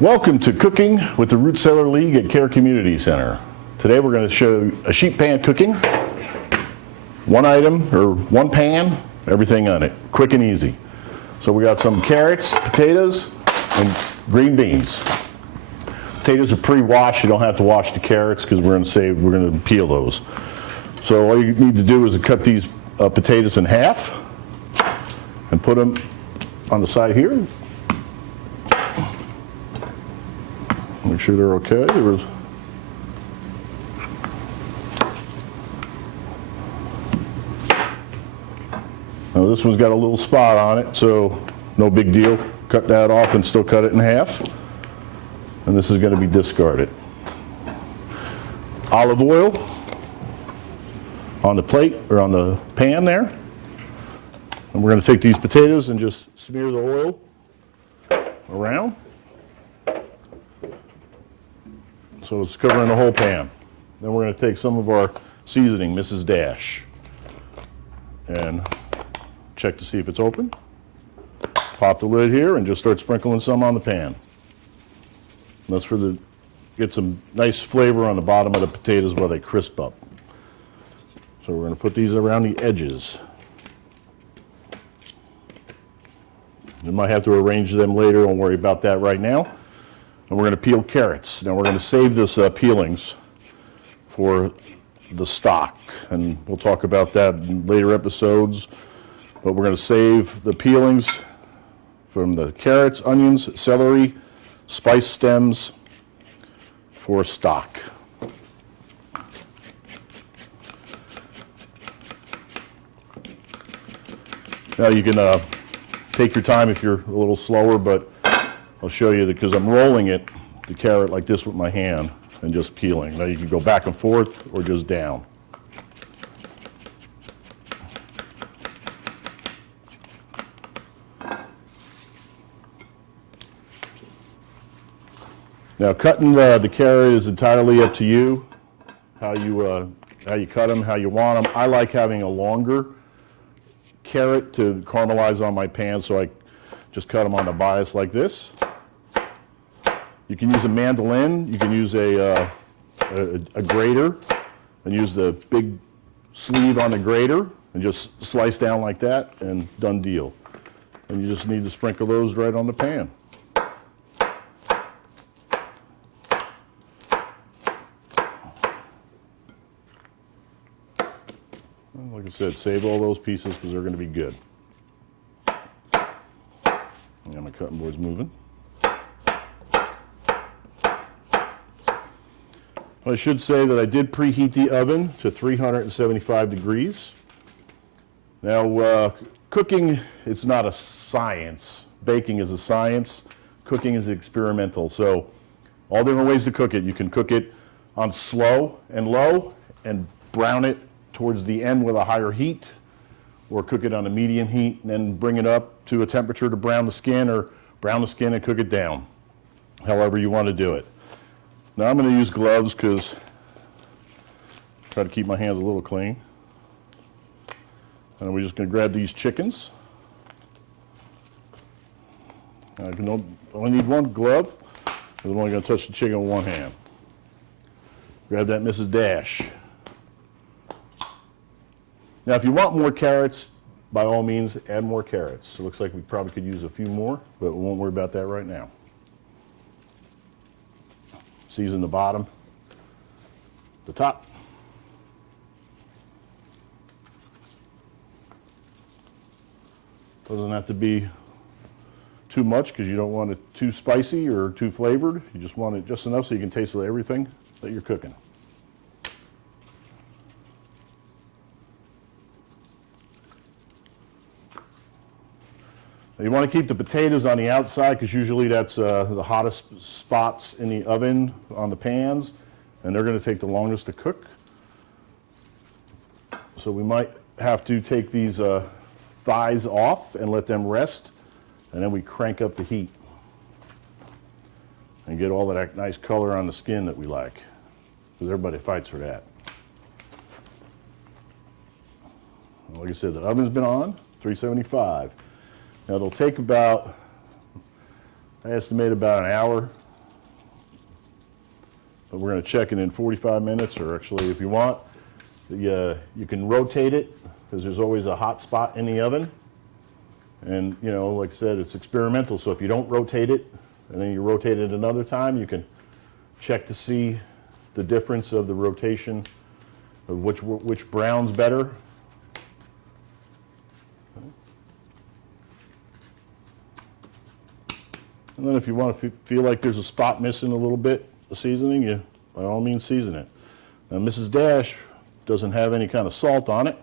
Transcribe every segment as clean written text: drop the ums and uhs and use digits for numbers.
Welcome to Cooking with the Root Cellar League at Care Community Center. Today we're going to show a sheet pan cooking. One item or one pan, everything on it, quick and easy. So we got some carrots, potatoes, and green beans. Potatoes are pre-washed. You don't have to wash the carrots because we're going to peel those. So all you need to do is cut these potatoes in half and put them on the side here. Make sure they're okay. Now this one's got a little spot on it, so no big deal. Cut that off and still cut it in half. And this is going to be discarded. Olive oil on the plate or on the pan there. And we're going to take these potatoes and just smear the oil around. So it's covering the whole pan. Then we're going to take some of our seasoning, Mrs. Dash, and check to see if it's open. Pop the lid here and just start sprinkling some on the pan. And that's for get some nice flavor on the bottom of the potatoes while they crisp up. So we're going to put these around the edges. You might have to arrange them later, don't worry about that right now. And we're going to peel carrots. Now we're going to save this peelings for the stock, and we'll talk about that in later episodes. But we're going to save the peelings from the carrots, onions, celery, spice stems for stock. Now you can take your time if you're a little slower, but I'll show you because I'm rolling the carrot like this with my hand and just peeling. Now you can go back and forth or just down. Now cutting the carrot is entirely up to you, how you cut them, how you want them. I like having a longer carrot to caramelize on my pan, so I just cut them on the bias like this. You can use a mandolin, you can use a grater and use the big sleeve on the grater and just slice down like that and done deal. And you just need to sprinkle those right on the pan. Like I said, save all those pieces because they're going to be good. And my cutting board's moving. I should say that I did preheat the oven to 375 degrees. Now, cooking, it's not a science. Baking is a science. Cooking is experimental. So, all different ways to cook it. You can cook it on slow and low and brown it towards the end with a higher heat, or cook it on a medium heat and then bring it up to a temperature to brown the skin, or brown the skin and cook it down. However you want to do it. Now I'm going to use gloves because I try to keep my hands a little clean. And we're just going to grab these chickens. I only need one glove, because I'm only going to touch the chicken with one hand. Grab that Mrs. Dash. Now if you want more carrots, by all means add more carrots. It looks like we probably could use a few more, but we won't worry about that right now. Season the bottom, the top. Doesn't have to be too much because you don't want it too spicy or too flavored. You just want it just enough so you can taste everything that you're cooking. Now you want to keep the potatoes on the outside because usually that's the hottest spots in the oven on the pans, and they're going to take the longest to cook. So we might have to take these thighs off and let them rest, and then we crank up the heat and get all of that nice color on the skin that we like, because everybody fights for that. Like I said, the oven's been on, 375. Now it'll take about, I estimate about an hour we're going to check it in 45 minutes, or actually, if you want, you can rotate it because there's always a hot spot in the oven. And, you know, like I said, it's experimental. So if you don't rotate it and then you rotate it another time, you can check to see the difference of the rotation of which brown's better. And then if you want to feel like there's a spot missing a little bit of seasoning, you by all means season it. Now Mrs. Dash doesn't have any kind of salt on it.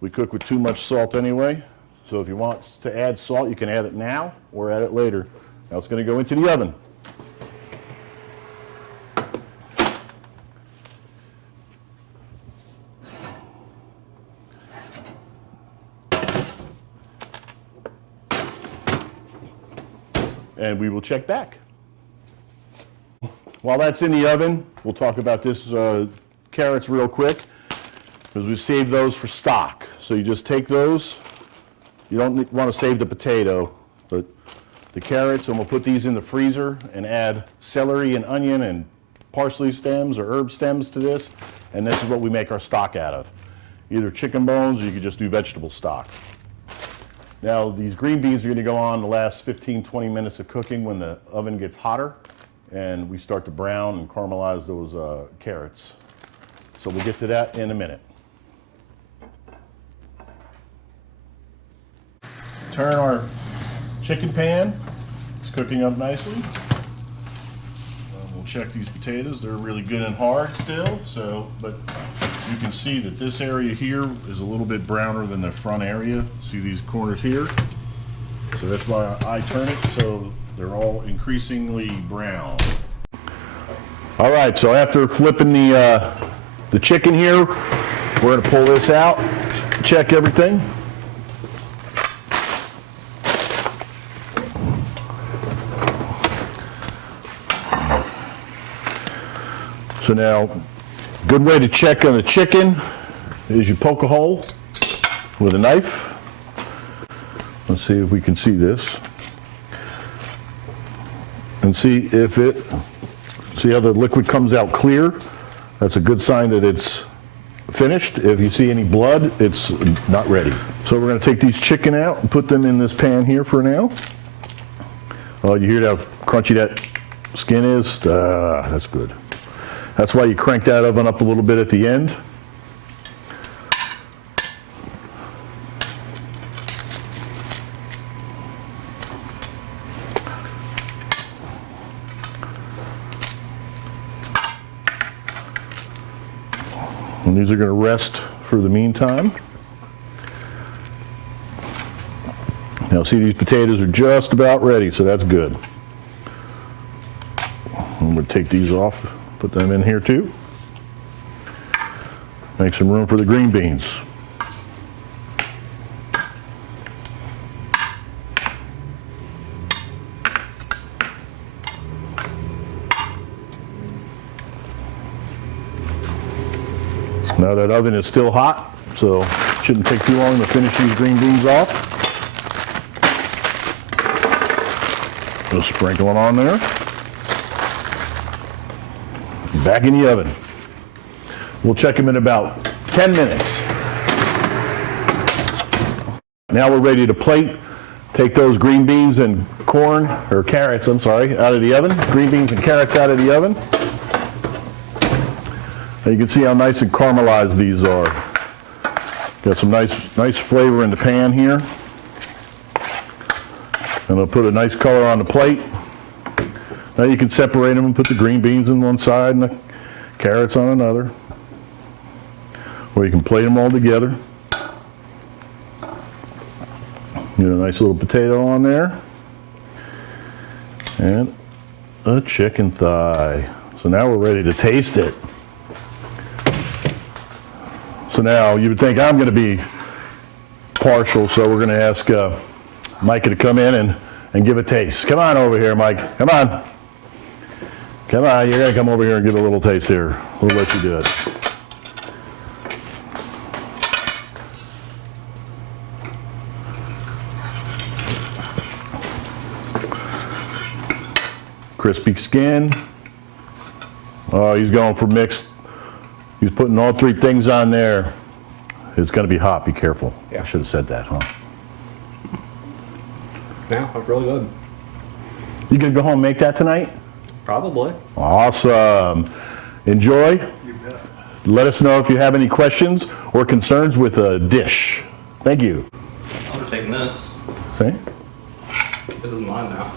We cook with too much salt anyway. So if you want to add salt, you can add it now or add it later. Now it's going to go into the oven. And we will check back. While that's in the oven, we'll talk about this carrots real quick, because we saved those for stock. So you just take those. You don't want to save the potato, but the carrots, and we'll put these in the freezer and add celery and onion and parsley stems or herb stems to this, and this is what we make our stock out of. Either chicken bones, or you could just do vegetable stock. Now these green beans are going to go on the last 15-20 minutes of cooking when the oven gets hotter and we start to brown and caramelize those carrots. So we'll get to that in a minute. Turn our chicken pan. It's cooking up nicely. We'll check these potatoes. They're really good and hard still, but you can see that this area here is a little bit browner than the front area. See these corners here? So that's why I turn it so they're all increasingly brown. All right, so after flipping the chicken here, we're gonna pull this out, check everything. So now, good way to check on the chicken is you poke a hole with a knife. Let's see if we can see this. And see how the liquid comes out clear? That's a good sign that it's finished. If you see any blood, it's not ready. So we're gonna take these chicken out and put them in this pan here for now. Oh, you hear how crunchy that skin is? That's good. That's why you crank that oven up a little bit at the end. And these are going to rest for the meantime. Now see, these potatoes are just about ready, so that's good. I'm going to take these off. Put them in here too. Make some room for the green beans. Now that oven is still hot, so it shouldn't take too long to finish these green beans off. Just sprinkle it on there. Back in the oven. We'll check them in about 10 minutes. Now we're ready to plate. Take those green beans and carrots, I'm sorry, out of the oven. Green beans and carrots out of the oven. And you can see how nice and caramelized these are. Got some nice flavor in the pan here. And I'll put a nice color on the plate. Now you can separate them and put the green beans on one side and the carrots on another. Or you can plate them all together. Get a nice little potato on there. And a chicken thigh. So now we're ready to taste it. So now you would think I'm going to be partial, so we're going to ask Micah to come in and give a taste. Come on over here, Mike. Come on. Come on, you're going to come over here and give a little taste here. We'll let you do it. Crispy skin. Oh, he's going for mixed. He's putting all three things on there. It's going to be hot. Be careful. Yeah. I should have said that, huh? Yeah, that's really good. You going to go home and make that tonight? Probably. Awesome. Enjoy. Let us know if you have any questions or concerns with a dish. Thank you. I'm taking this. Okay. This is mine now.